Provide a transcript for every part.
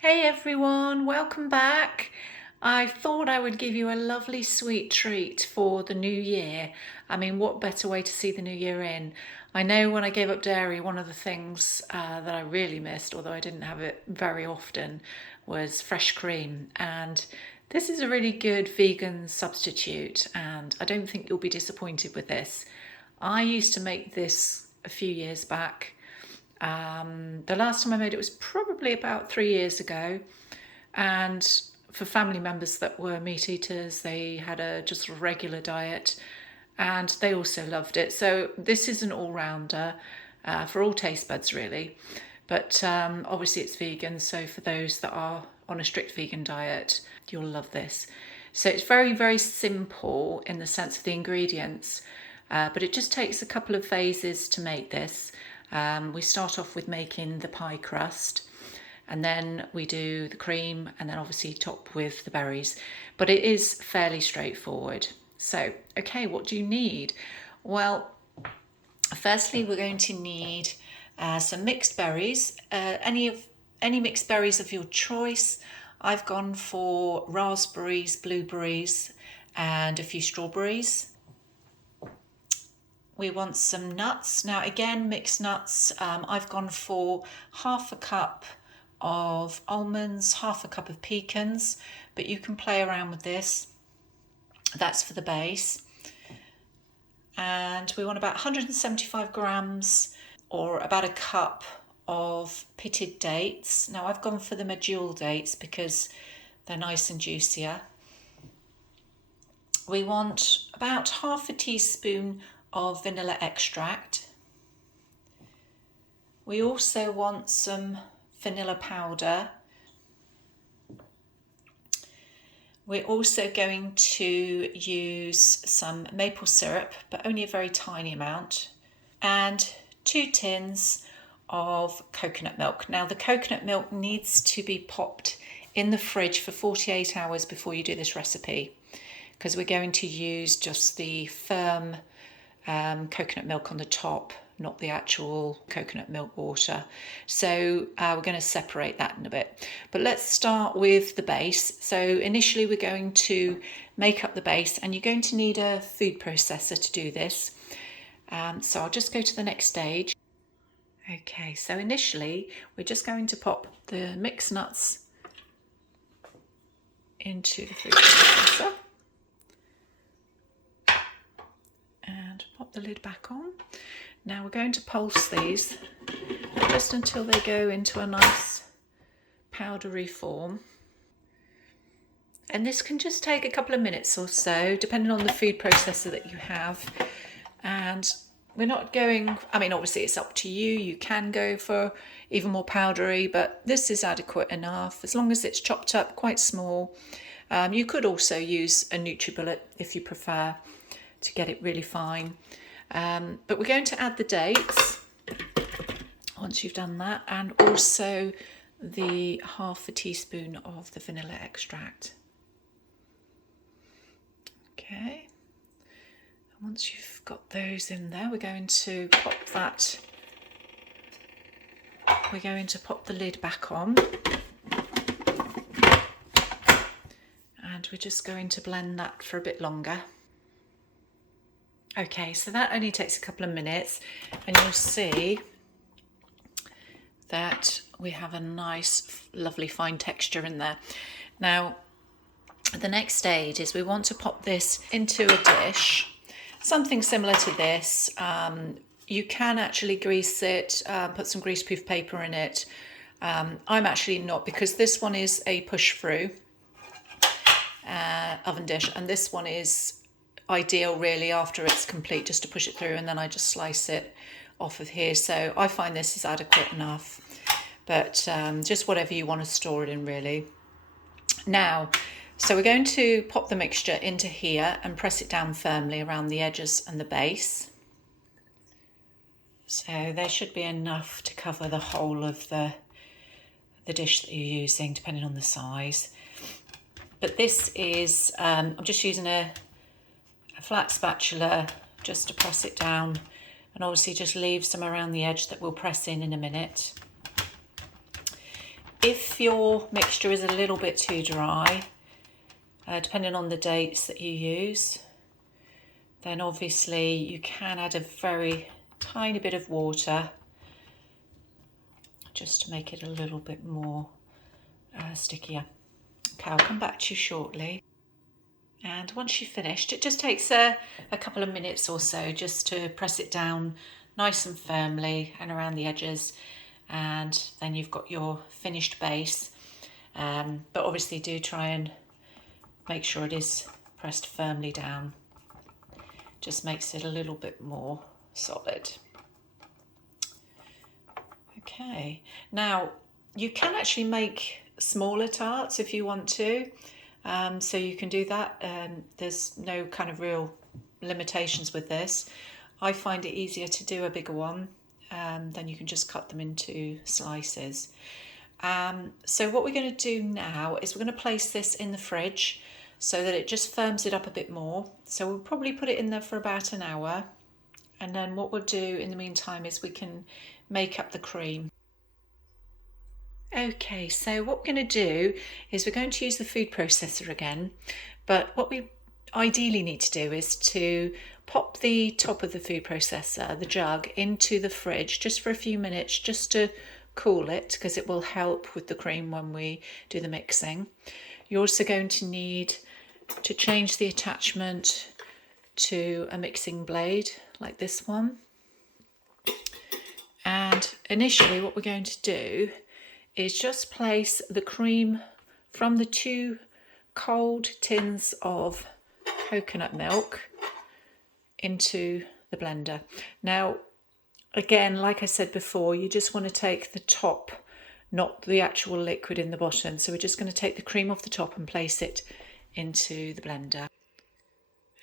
Hey everyone, welcome back. I thought I would give you a lovely sweet treat for the new year. I mean, what better way to see the new year in? I know when I gave up dairy, one of the things that I really missed, although I didn't have it very often, was fresh cream. And this is a really good vegan substitute, and I don't think you'll be disappointed with this. I used to make this a few years back. The last time I made it was probably about 3 years ago, and for family members that were meat eaters, they had a just regular diet, and they also loved it. So this is an all-rounder for all taste buds, really. But obviously it's vegan, so for those that are on a strict vegan diet, you'll love this. So it's very, very simple in the sense of the ingredients, but it just takes a couple of phases to make this. We start off with making the pie crust, and then we do the cream, and then obviously top with the berries. But it is fairly straightforward. So, okay, what do you need? Well, firstly, we're going to need some mixed berries. Any mixed berries of your choice. I've gone for raspberries, blueberries, and a few strawberries. We want some nuts. Now again, mixed nuts. I've gone for half a cup of almonds, half a cup of pecans, but you can play around with this. That's for the base. And we want about 175 grams or about a cup of pitted dates. Now I've gone for the medjool dates because they're nice and juicier. We want about half a teaspoon of vanilla extract. We also want some vanilla powder. We're also going to use some maple syrup, but only a very tiny amount, and 2 tins of coconut milk. Now the coconut milk needs to be popped in the fridge for 48 hours before you do this recipe, because we're going to use just the firm coconut milk on the top, not the actual coconut milk water. So we're going to separate that in a bit. But let's start with the base. So initially we're going to make up the base, and you're going to need a food processor to do this. So I'll just go to the next stage. Okay, so initially we're just going to pop the mixed nuts into the food processor. And pop the lid back on. Now we're going to pulse these just until they go into a nice powdery form. And this can just take a couple of minutes or so, depending on the food processor that you have. And we're not going, I mean, obviously it's up to you. You can go for even more powdery, but this is adequate enough as long as it's chopped up quite small. You could also use a NutriBullet if you prefer, to get it really fine. But we're going to add the dates once you've done that, and also the half a teaspoon of the vanilla extract. Okay, and once you've got those in there, we're going to pop that, we're going to pop the lid back on, and we're just going to blend that for a bit longer. Okay, so that only takes a couple of minutes, and you'll see that we have a nice, lovely fine texture in there. Now, the next stage is we want to pop this into a dish, something similar to this. You can actually grease it, put some greaseproof paper in it. I'm actually not, because this one is a push-through oven dish, and this one is ideal really after it's complete, just to push it through, and then I just slice it off of here. So I find this is adequate enough, but just whatever you want to store it in really. Now, so we're going to pop the mixture into here and press it down firmly around the edges and the base. So there should be enough to cover the whole of the dish that you're using, depending on the size. But this is, I'm just using a flat spatula just to press it down, and obviously just leave some around the edge that we'll press in a minute. If your mixture is a little bit too dry, depending on the dates that you use, then obviously you can add a very tiny bit of water just to make it a little bit more stickier. Okay, I'll come back to you shortly. And once you've finished, it just takes a couple of minutes or so just to press it down nice and firmly and around the edges, and then you've got your finished base. But obviously do try and make sure it is pressed firmly down. Just makes it a little bit more solid. Okay, now you can actually make smaller tarts if you want to. So you can do that. There's no kind of real limitations with this. I find it easier to do a bigger one. Then you can just cut them into slices. So what we're going to do now is we're going to place this in the fridge so that it just firms it up a bit more. So we'll probably put it in there for about an hour. And then what we'll do in the meantime is we can make up the cream. Okay, so what we're going to do is we're going to use the food processor again, but what we ideally need to do is to pop the top of the food processor, the jug, into the fridge just for a few minutes just to cool it, because it will help with the cream when we do the mixing. You're also going to need to change the attachment to a mixing blade like this one. And initially what we're going to do is just place the cream from the 2 cold tins of coconut milk into the blender. Now, again, like I said before, you just want to take the top, not the actual liquid in the bottom. So we're just going to take the cream off the top and place it into the blender.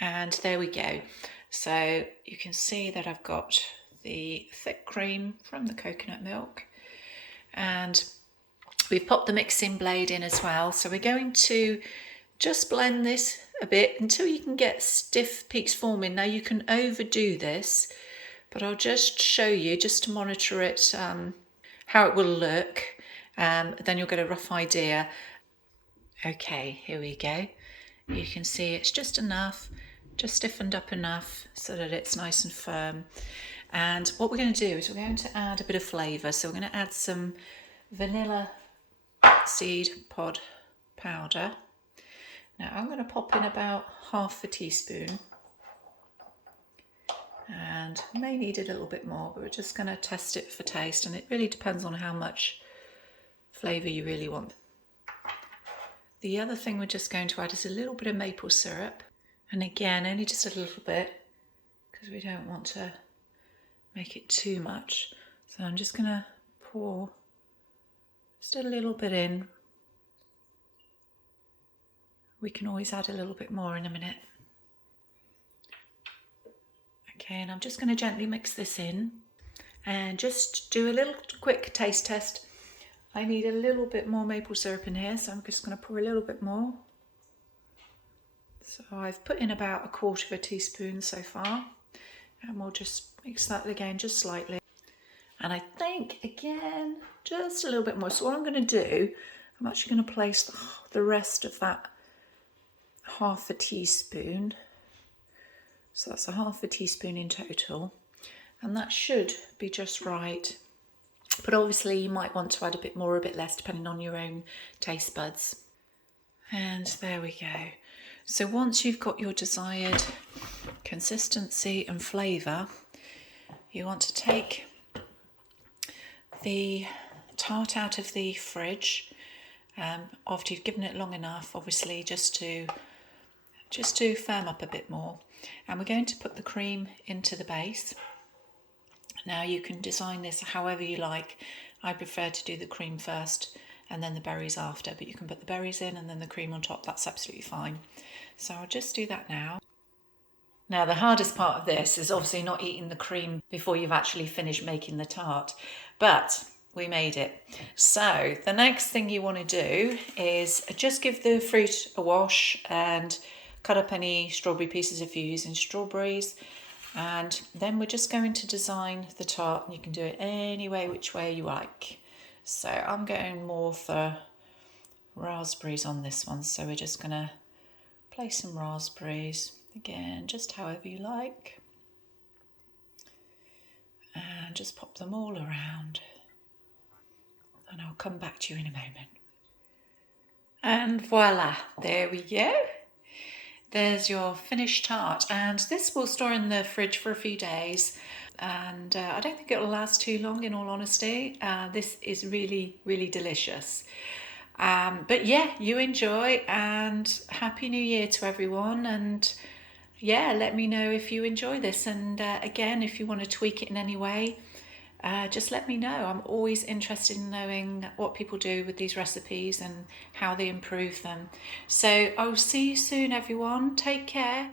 And there we go. So you can see that I've got the thick cream from the coconut milk, and we've popped the mixing blade in as well. So we're going to just blend this a bit until you can get stiff peaks forming. Now you can overdo this, but I'll just show you just to monitor it, how it will look. Then you'll get a rough idea. Okay, here we go. You can see it's just enough, just stiffened up enough so that it's nice and firm. And what we're going to do is we're going to add a bit of flavour. So we're going to add some vanilla seed pod powder. Now I'm going to pop in about half a teaspoon, and may need a little bit more, but we're just going to test it for taste, and it really depends on how much flavour you really want. The other thing we're just going to add is a little bit of maple syrup, and again only just a little bit because we don't want to make it too much. So I'm just going to pour just a little bit in. We can always add a little bit more in a minute. Okay, and I'm just going to gently mix this in and just do a little quick taste test. I need a little bit more maple syrup in here, so I'm just going to pour a little bit more. So I've put in about 1/4 teaspoon so far, and we'll just mix that again just slightly. And I think again just a little bit more. So what I'm going to do, I'm actually going to place the rest of that 1/2 teaspoon. So that's 1/2 teaspoon in total, and that should be just right. But obviously you might want to add a bit more or a bit less depending on your own taste buds. And there we go. So once you've got your desired consistency and flavour, you want to take the tart out of the fridge after you've given it long enough, obviously, just to firm up a bit more. And we're going to put the cream into the base. Now you can design this however you like. I prefer to do the cream first and then the berries after, but you can put the berries in and then the cream on top. That's absolutely fine. So I'll just do that now. Now the hardest part of this is obviously not eating the cream before you've actually finished making the tart, but we made it. So the next thing you want to do is just give the fruit a wash and cut up any strawberry pieces if you're using strawberries. And then we're just going to design the tart, and you can do it any way, which way you like. So I'm going more for raspberries on this one. So we're just gonna place some raspberries, again, just however you like. And just pop them all around. And I'll come back to you in a moment. And voila, there we go. There's your finished tart, and this will store in the fridge for a few days, and I don't think it'll last too long, in all honesty. This is really, really delicious. But yeah, you enjoy, and Happy New Year to everyone. And yeah, let me know if you enjoy this, and again, if you want to tweak it in any way, just let me know. I'm always interested in knowing what people do with these recipes and how they improve them. So I'll see you soon, everyone. Take care.